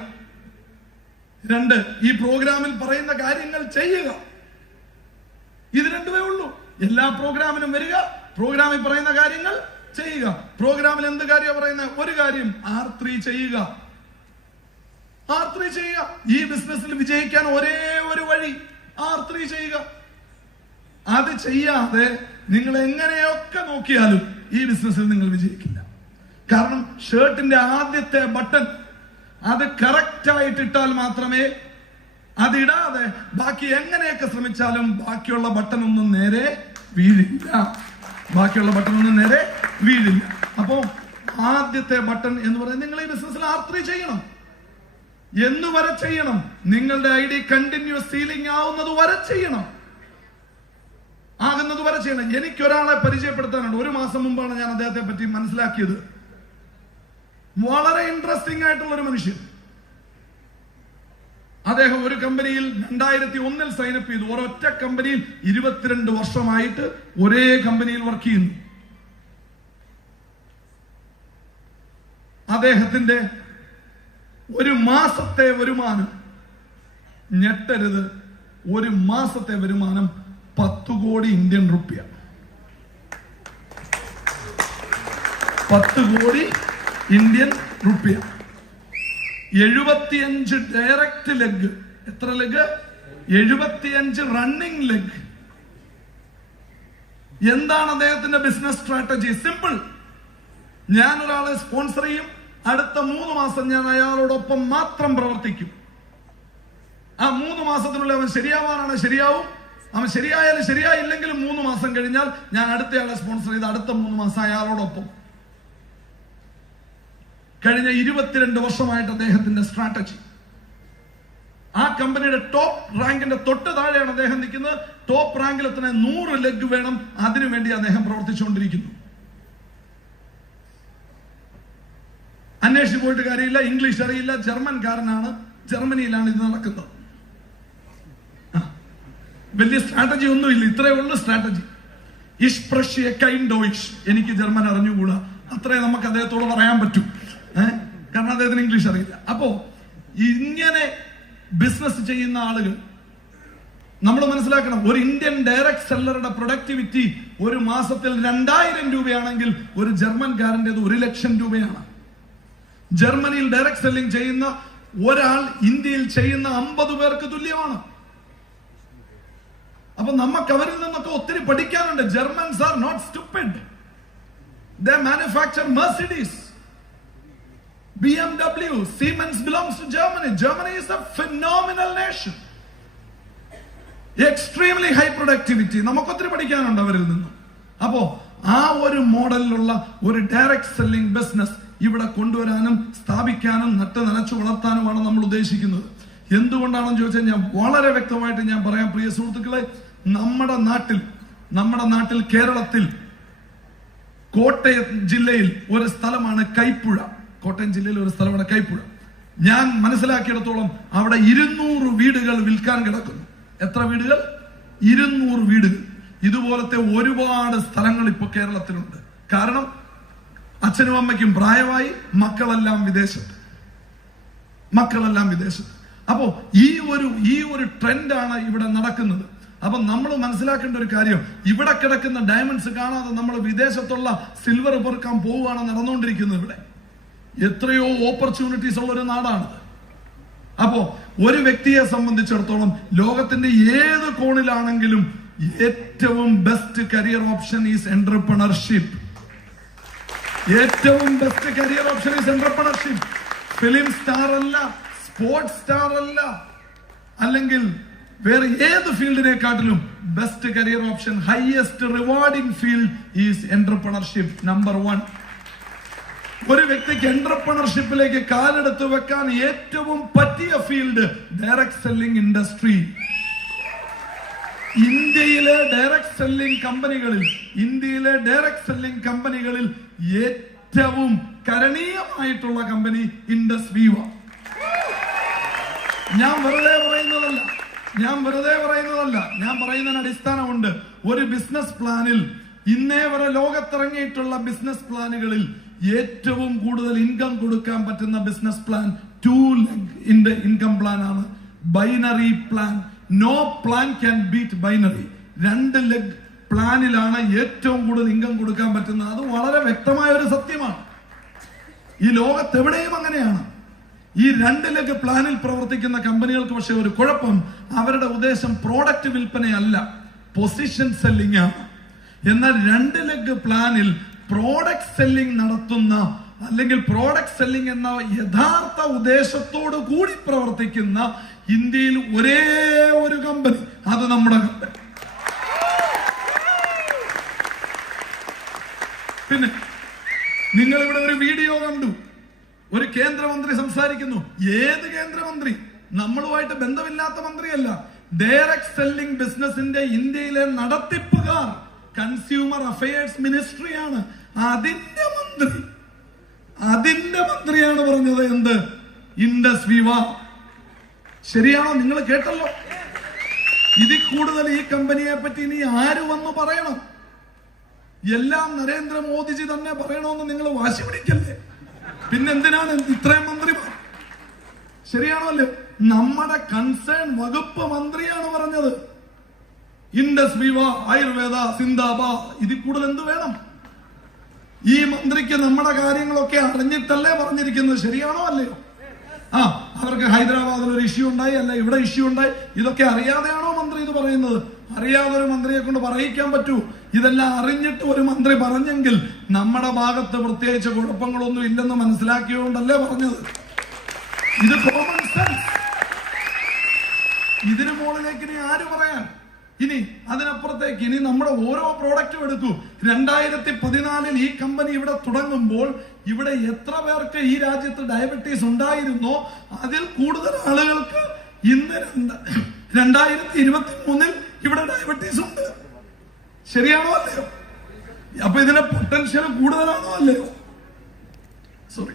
2, ഈ പ്രോഗ്രാമിൽ പറയുന്ന കാര്യങ്ങൾ ചെയ്യുക. ഇത് 2 ഉള്ളൂ. എല്ലാ പ്രോഗ്രാമിനും വരിക, പ്രോഗ്രാമിൽ പറയുന്ന കാര്യങ്ങൾ ചെയ്യുക. പ്രോഗ്രാമിൽ എന്ത് കാര്യമാണ് പറയുന്നത്? ഒരു കാര്യം, R3 ചെയ്യുക. ഈ ബിസിനസ്സിൽ വിജയിക്കാൻ ഒരേ ഒരു വഴി R3 ചെയ്യുക. അത് ചെയ്യാതെ നിങ്ങൾ എങ്ങനെയൊക്കെ നോക്കിയാലും ഈ ബിസിനസ്സിൽ നിങ്ങൾ വിജയിക്കില്ല. കാരണം ഷർട്ടിന്റെ ആദ്യത്തെ ബട്ടൺ അത് കറക്റ്റ് ആയിട്ട് ഇട്ടാൽ മാത്രമേ, അതിടാതെ ബാക്കി എങ്ങനെയൊക്കെ ശ്രമിച്ചാലും ബാക്കിയുള്ള ബട്ടൺ ഒന്നും നേരെ വീഴില്ല. അപ്പോ ആദ്യത്തെ ബട്ടൺ എന്ന് പറയുന്നത്, നിങ്ങൾ ഈ ബിസിനസ്സിൽ R3 ചെയ്യണം. എന്ന് വരെ ചെയ്യണം? നിങ്ങളുടെ ID കണ്ടിന്യൂസ് സീലിംഗ് ആവുന്നത് വരെ ചെയ്യണം. എനിക്കൊരാളെ പരിചയപ്പെടുത്താനുണ്ട്. 1 മാസം മുമ്പാണ് ഞാൻ അദ്ദേഹത്തെ പറ്റി മനസ്സിലാക്കിയത്. വളരെ ഇൻട്രസ്റ്റിംഗ് ആയിട്ടുള്ള ഒരു മനുഷ്യൻ. അദ്ദേഹം ഒരു കമ്പനിയിൽ 2001 സൈനപ്പ് ചെയ്തു. ഒരൊറ്റ കമ്പനിയിൽ 22 വർഷമായിട്ട് ഒരേ കമ്പനിയിൽ വർക്ക് ചെയ്യുന്നു. അദ്ദേഹത്തിന്റെ ഒരു മാസത്തെ വരുമാനം, ഞെട്ടരുത്, ഒരു മാസത്തെ വരുമാനം 10 കോടി ഇന്ത്യൻ റുപ്യ. 10 കോടി ഇന്ത്യൻ റുപ്യ. 75 ഡയറക്റ്റ് ലെഗ്. എത്ര ലെഗ്? 75 running leg. എന്താണ് അദ്ദേഹത്തിന്റെ ബിസിനസ് സ്ട്രാറ്റജി? സിമ്പിൾ. ഞാൻ ഒരാളെ സ്പോൺസർ ചെയ്യും. അടുത്ത 3 മാസം ഞാൻ അയാളോടൊപ്പം മാത്രം പ്രവർത്തിക്കും. ആ 3 മാസത്തിനുള്ളിൽ അവൻ ശരിയാവാനാണ് ശരിയാവും. അവൻ ശരിയായാലും ശരിയായില്ലെങ്കിലും 3 മാസം കഴിഞ്ഞാൽ ഞാൻ അടുത്തയാളെ സ്പോൺസർ ചെയ്ത് അടുത്ത 3 മാസം അയാളോടൊപ്പം. കഴിഞ്ഞ 22 വർഷമായിട്ട് അദ്ദേഹത്തിന്റെ സ്ട്രാറ്റജി. ആ കമ്പനിയുടെ ടോപ്പ് റാങ്കിന്റെ തൊട്ട് താഴെയാണ് അദ്ദേഹം നിൽക്കുന്നത്. ടോപ്പ് റാങ്കിൽ എത്തുന്ന 100 ലെഗ് വേണം. അതിനുവേണ്ടി അദ്ദേഹം പ്രവർത്തിച്ചുകൊണ്ടിരിക്കുന്നു. അന്വേഷിച്ച് പോയിട്ട് കാര്യമില്ല. ഇംഗ്ലീഷ് അറിയില്ല. ജർമ്മൻകാരനാണ്. ജർമ്മനിയിലാണ് ഇത് നടക്കുന്നത്. വലിയ സ്ട്രാറ്റജി ഒന്നുമില്ല. ഇത്രയേ ഉള്ളൂ സ്ട്രാറ്റജി. എനിക്ക് ജർമ്മൻ അറിഞ്ഞുകൂടാ. അത്രേ നമുക്ക് അദ്ദേഹത്തോട് പറയാൻ പറ്റൂ. കാരണം അദ്ദേഹത്തിന് ഇംഗ്ലീഷ് അറിയില്ല. അപ്പോ ഇങ്ങനെ ബിസിനസ് ചെയ്യുന്ന ആളുകൾ നമ്മൾ മനസ്സിലാക്കണം. ഒരു ഇന്ത്യൻ ഡയറക്ട് സെല്ലറുടെ പ്രൊഡക്ടിവിറ്റി ഒരു മാസത്തിൽ 2000 രൂപയാണെങ്കിൽ ഒരു ജർമ്മൻകാരൻ്റെത് 1 ലക്ഷം രൂപയാണ്. ജർമ്മനിയിൽ ഡയറക്ട് സെല്ലിംഗ് ചെയ്യുന്ന ഒരാൾ ഇന്ത്യയിൽ ചെയ്യുന്ന 50 പേർക്ക് തുല്യമാണ്. അപ്പൊ നമുക്ക് അവരിൽ നിന്നൊക്കെ ഒത്തിരി പഠിക്കാനുണ്ട്. Germans are not stupid. They manufacture Mercedes, BMW, Siemens belongs to Germany. Germany is a phenomenal nation. Extremely high productivity. നമുക്ക് ഒത്തിരി പഠിക്കാനുണ്ട് അവരിൽ നിന്നും. അപ്പോ ആ ഒരു മോഡലിലുള്ള ഒരു ഡയറക്ട് സെല്ലിംഗ് ബിസിനസ് ഇവിടെ കൊണ്ടുവരാനും സ്ഥാപിക്കാനും നട്ട് നനച്ചു വളർത്താനുമാണ് നമ്മൾ ഉദ്ദേശിക്കുന്നത്. എന്തുകൊണ്ടാണെന്ന് ചോദിച്ചാൽ ഞാൻ വളരെ വ്യക്തമായിട്ട് ഞാൻ പറയാം പ്രിയ സുഹൃത്തുക്കളെ, നമ്മുടെ നാട്ടിൽ കേരളത്തിൽ കോട്ടയം ജില്ലയിൽ ഒരു സ്ഥലമാണ് കൈപ്പുഴ. കോട്ടയം ജില്ലയിൽ ഒരു സ്ഥലമാണ് കൈപ്പുഴ. ഞാൻ മനസ്സിലാക്കിയിടത്തോളം അവിടെ 200 വീടുകൾ വിൽക്കാൻ കിടക്കുന്നു. എത്ര വീടുകൾ? 200 വീടുകൾ. ഇതുപോലത്തെ ഒരുപാട് സ്ഥലങ്ങൾ ഇപ്പൊ കേരളത്തിലുണ്ട്. കാരണം അച്ഛനും അമ്മയ്ക്കും പ്രായമായി, മക്കളെല്ലാം വിദേശത്ത്. അപ്പോ ഈ ഒരു ട്രെൻഡാണ് ഇവിടെ നടക്കുന്നത്. അപ്പൊ നമ്മൾ മനസ്സിലാക്കേണ്ട ഒരു കാര്യം, ഇവിടെ കിടക്കുന്ന ഡയമണ്ട്സ് കാണാതെ നമ്മൾ വിദേശത്തുള്ള സിൽവർ പെറുക്കാൻ പോവുകയാണ് നടന്നുകൊണ്ടിരിക്കുന്നത്. ഇവിടെ എത്രയോ ഓപ്പർച്യൂണിറ്റീസ് ഉള്ള ഒരു നാടാണിത്. അപ്പോ ഒരു വ്യക്തിയെ സംബന്ധിച്ചിടത്തോളം ലോകത്തിന്റെ ഏത് കോണിലാണെങ്കിലും ഏറ്റവും best career option is entrepreneurship. ഏറ്റവും best career option is entrepreneurship. Film star അല്ല, സ്പോർട്സ് സ്റ്റാർ അല്ല, അല്ലെങ്കിൽ വേറെ ഏത് ഫീൽഡിനെക്കാട്ടിലും best career option, highest rewarding field is entrepreneurship. Number 1. ഒരു വ്യക്തിക്ക് എന്റർപ്രണർഷിപ്പിലേക്ക് കാലെടുത്ത് വെക്കാൻ ഏറ്റവും പറ്റിയ ഫീൽഡ് ഡയറക്ട് സെല്ലിംഗ് ഇൻഡസ്ട്രി. ഇന്ത്യയിലെ ഡയറക്ട് സെല്ലിംഗ് കമ്പനികളിൽ ഏറ്റവും കരണീയമായിട്ടുള്ള കമ്പനി ഇൻഡസ് വീവ. ഞാൻ വെറുതെ പറയുന്നതല്ല. ഞാൻ പറയുന്നതിന് അടിസ്ഥാനമുണ്ട്. ഒരു ബിസിനസ് പ്ലാനിൽ ഇന്നേ വരെ ലോകത്തിറങ്ങിയിട്ടുള്ള ബിസിനസ് പ്ലാനുകളിൽ ഏറ്റവും കൂടുതൽ ഇൻകം കൊടുക്കാൻ പറ്റുന്ന business plan 2 leg income plan ആണ്. Binary plan. No plan can beat binary. 2 leg പ്ലാനിലാണ് ഏറ്റവും കൂടുതൽ ഇൻകം കൊടുക്കാൻ പറ്റുന്നത്. അത് വളരെ വ്യക്തമായ ഒരു സത്യമാണ്. ഈ ലോകത്തെവിടെയും അങ്ങനെയാണ്. ഈ 2 leg പ്ലാനിൽ പ്രവർത്തിക്കുന്ന കമ്പനികൾക്ക് പക്ഷെ ഒരു കുഴപ്പം, അവരുടെ ഉദ്ദേശം പ്രോഡക്റ്റ് വിൽപ്പനയല്ല, പൊസിഷൻ സെല്ലിംഗ് ആണ്. എന്നാൽ 2 leg പ്ലാനിൽ പ്രോഡക്റ്റ് സെല്ലിംഗ് നടത്തുന്ന, അല്ലെങ്കിൽ പ്രോഡക്റ്റ് സെല്ലിംഗ് എന്ന യഥാർത്ഥ ഉദ്ദേശത്തോട് കൂടി പ്രവർത്തിക്കുന്ന ഇന്ത്യയിൽ ഒരേ ഒരു കമ്പനി, അത് നമ്മുടെ കമ്പനി. പിന്നെ നിങ്ങൾ ഇവിടെ ഒരു വീഡിയോ കണ്ടു, ഒരു കേന്ദ്രമന്ത്രി സംസാരിക്കുന്നു. ഏത് കേന്ദ്രമന്ത്രി? നമ്മളുമായിട്ട് ബന്ധമില്ലാത്ത മന്ത്രിയല്ല. ഡയറക്ട് സെല്ലിംഗ് ബിസിനസിന്റെ ഇന്ത്യയിലെ നടത്തിപ്പുകാർ കൺസ്യൂമർ അഫയേഴ്സ് മിനിസ്ട്രിയാണ്. അതിന്റെ മന്ത്രിയാണ് പറഞ്ഞത് എന്ത്? ഇൻഡസ് വീവ. ശരിയാണോ? നിങ്ങൾ കേട്ടല്ലോ. ഇതിൽ കൂടുതൽ ഈ കമ്പനിയെ പറ്റി ഇനി ആര് വന്നു പറയണം? എല്ലാം നരേന്ദ്രമോദിജി തന്നെ പറയണമെന്ന് നിങ്ങൾ വാശി പിടിക്കല്ലേ? പിന്നെന്തിനാണ് ഇത്രയും മന്ത്രിമാർ? ശരിയാണോ അല്ലേ? നമ്മുടെ കൺസേൺ വകുപ്പ് മന്ത്രിയാണ് പറഞ്ഞത്. ഇൻഡസ് വീവ, ആയുർവേദ സിന്ദാബാദ്. ഇതിൽ കൂടുതൽ എന്ത് വേണം? ഈ മന്ത്രിക്ക് നമ്മുടെ കാര്യങ്ങളൊക്കെ അറിഞ്ഞിട്ടല്ലേ പറഞ്ഞിരിക്കുന്നത്. ശരിയാണോ അല്ലയോ? അവർക്ക് ഹൈദരാബാദിൽ ഒരു ഇഷ്യൂ ഉണ്ടായി, അല്ല ഇവിടെ ഇഷ്യൂ ഉണ്ടായി. ഇതൊക്കെ അറിയാതെയാണോ മന്ത്രി ഇത് പറയുന്നത്? അറിയാതെ ഒരു മന്ത്രിയെ കൊണ്ട് പറയിക്കാൻ പറ്റൂ? ഇതെല്ലാം അറിഞ്ഞിട്ട് ഒരു മന്ത്രി പറഞ്ഞെങ്കിൽ നമ്മുടെ ഭാഗത്ത് പ്രത്യേകിച്ച് കുഴപ്പങ്ങളൊന്നും ഇല്ലെന്ന് മനസ്സിലാക്കിയോണ്ടല്ലേ പറഞ്ഞത്. ഇത് കോമൺ സെൻസ്. ഇതിന് മുകളിലേക്ക് ഇനി ആര് പറയാൻ? ഇനി അതിനപ്പുറത്തേക്ക് ഇനി നമ്മുടെ ഓരോ പ്രോഡക്റ്റും എടുക്കൂ. 2014 ഈ കമ്പനി ഇവിടെ തുടങ്ങുമ്പോൾ ഇവിടെ എത്ര പേർക്ക് ഈ രാജ്യത്ത് ഡയബറ്റീസ് ഉണ്ടായിരുന്നോ അതിൽ കൂടുതൽ ആളുകൾക്ക് ഇന്ന് 2023 ഇവിടെ ഡയബറ്റീസ് ഉണ്ട്. ശരിയാണോ അല്ലയോ? അപ്പൊ ഇതിന്റെ പൊട്ടൻഷ്യൽ കൂടുതലാണോ അല്ലയോ? Sorry.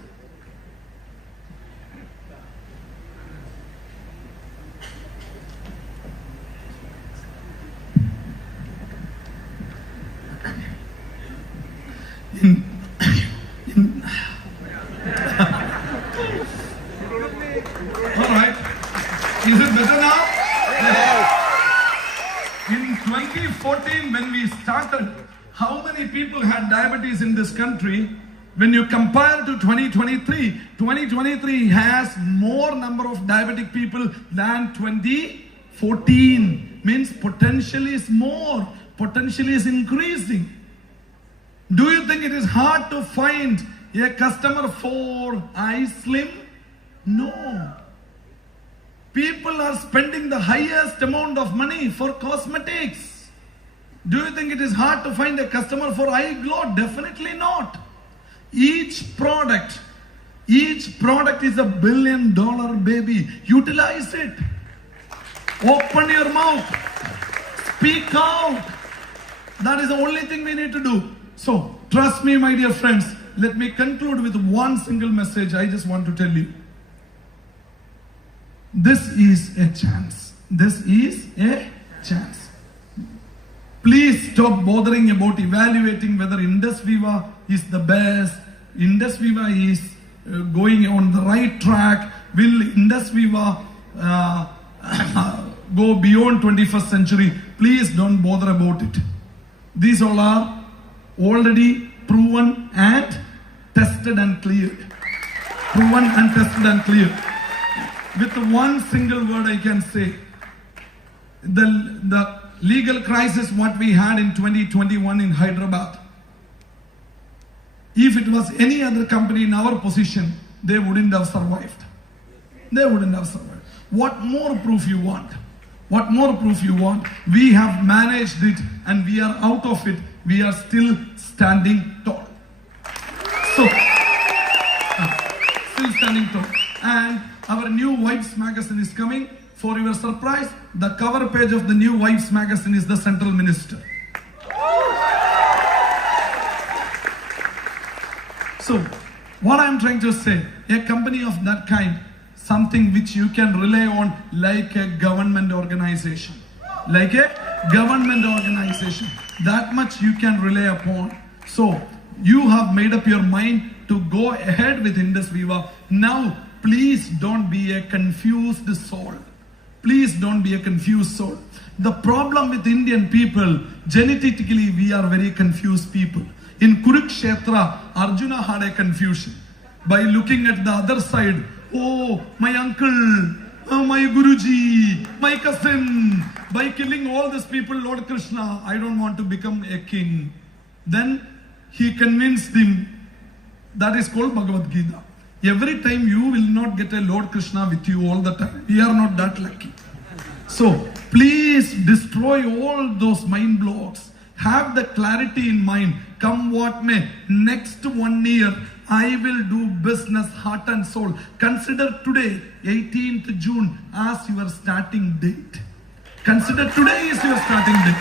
All right. Is it better now? Yes. In 2014, when we started, how many people had diabetes in this country? When you compare to 2023 has more number of diabetic people than 2014. Means potentially is more, potentially is increasing. Do you think it is hard to find a customer for iSlim? No. People are spending the highest amount of money for cosmetics. Do you think it is hard to find a customer for iGlow? Definitely not. Each product is a $1 billion baby. Utilize it. Open your mouth. Speak out. That is the only thing we need to do. So, trust me, my dear friends. Let me conclude with one single message I just want to tell you. This is a chance. This is a chance. Please stop bothering about evaluating whether Indus Viva is the best. Indus Viva is going on the right track. Will Indus Viva go beyond 21st century? Please don't bother about it. These all are already proven and tested and cleared. Proven and tested and cleared. With one single word I can say, the legal crisis what we had in 2021 in Hyderabad, if it was any other company in our position, they wouldn't have survived. They wouldn't have survived. What more proof you want? What more proof you want? We have managed it and we are out of it. We are still standing tall. So, still standing tall. And our new Wives magazine is coming. For your surprise, the cover page of the new Wives magazine is the Central Minister. So, what I am trying to say, a company of that kind, something which you can rely on like a government organization. Like a government organization. That much you can rely upon. So, you have made up your mind to go ahead with Indus Viva. Now, please don't be a confused soul. Please don't be a confused soul. The problem with Indian people, genetically we are very confused people. In Kurukshetra, Arjuna had a confusion. By looking at the other side, oh, my uncle, oh, my Guruji, my cousin. By killing all these people, Lord Krishna, I don't want to become a king. Then he convinced him. That is called Bhagavad Gita. Every time you will not get a Lord Krishna with you all the time. We are not that lucky. So, please destroy all those mind blocks. Have the clarity in mind. Come what may. Next 1 year, I will do business heart and soul. Consider today, 18th June, as your starting date. Consider today is your starting date.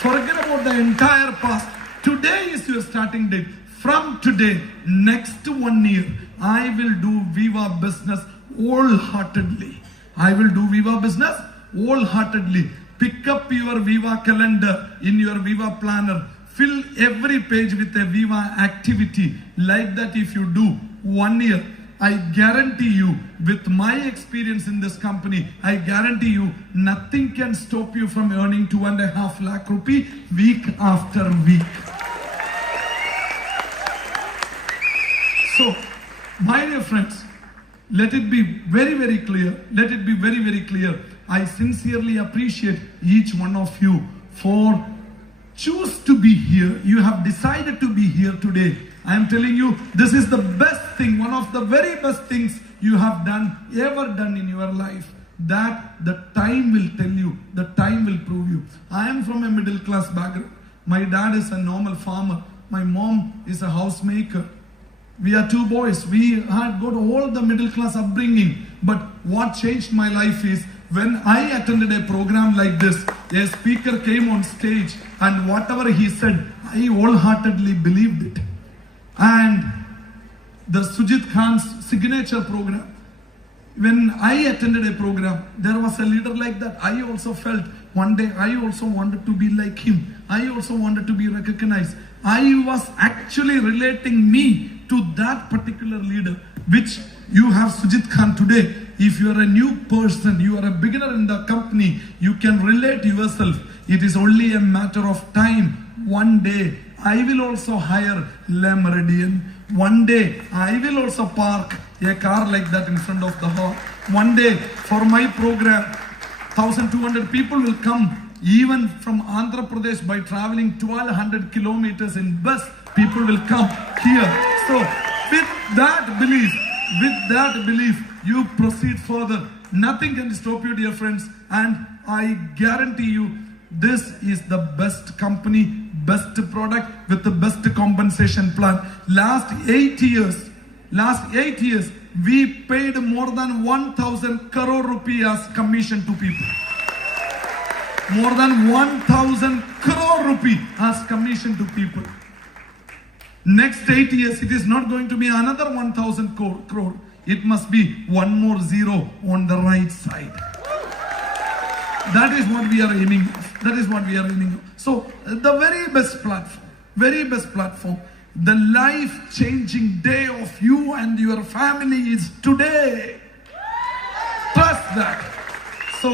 Forget about the entire past. Today is your starting date. From today, next 1 year, I will do Viva business wholeheartedly. I will do Viva business wholeheartedly. Pick up your Viva calendar in your Viva planner. Fill every page with a Viva activity. Like that, if you do 1 year, I guarantee you, with my experience in this company, I guarantee you, nothing can stop you from earning 2.5 lakh rupee week after week. So, my dear friends, let it be very, very clear. Let it be very, very clear. I sincerely appreciate each one of you for choose to be here. You have decided to be here today. I am telling you, this is the best thing, one of the very best things you have ever done in your life. That the time will tell you, the time will prove you. I am from a middle class background. My dad is a normal farmer. My mom is a housemaker. We are 2 boys. We had got all the middle class upbringing. But what changed my life is when I attended a program like this, a speaker came on stage and whatever he said, I wholeheartedly believed it. And the Sujit Khan's signature program, when I attended a program, there was a leader like that. I also felt one day I also wanted to be like him. I also wanted to be recognized. I was actually relating me to that particular leader, which you have Sujit Khan today. If you are a new person, you are a beginner in the company, you can relate yourself. It is only a matter of time. One day, I will also hire Le Meridian. One day, I will also park a car like that in front of the hall. One day, for my program, 1,200 people will come, even from Andhra Pradesh, by traveling 1,200 kilometers in bus. People will come here. So, with that belief, you proceed further. Nothing can stop you, dear friends. And I guarantee you, this is the best company, best product with the best compensation plan. Last 8 years, we paid more than 1,000 crore rupees as commission to people. More than 1,000 crore rupees as commission to people. Next 8 years, it is not going to be another 1,000 crore. It must be one more zero on the right side. That is what we are aiming at. So, the very best platform, the life-changing day of you and your family is today. Trust that. So,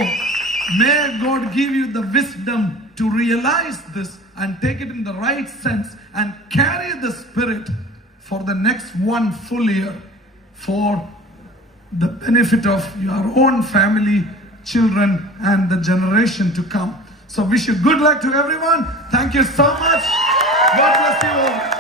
may God give you the wisdom to realize this and take it in the right sense and carry the spirit for the next one full year for the benefit of your own family, children, and the generation to come. So wish you good luck to everyone. Thank you so much. God bless you all.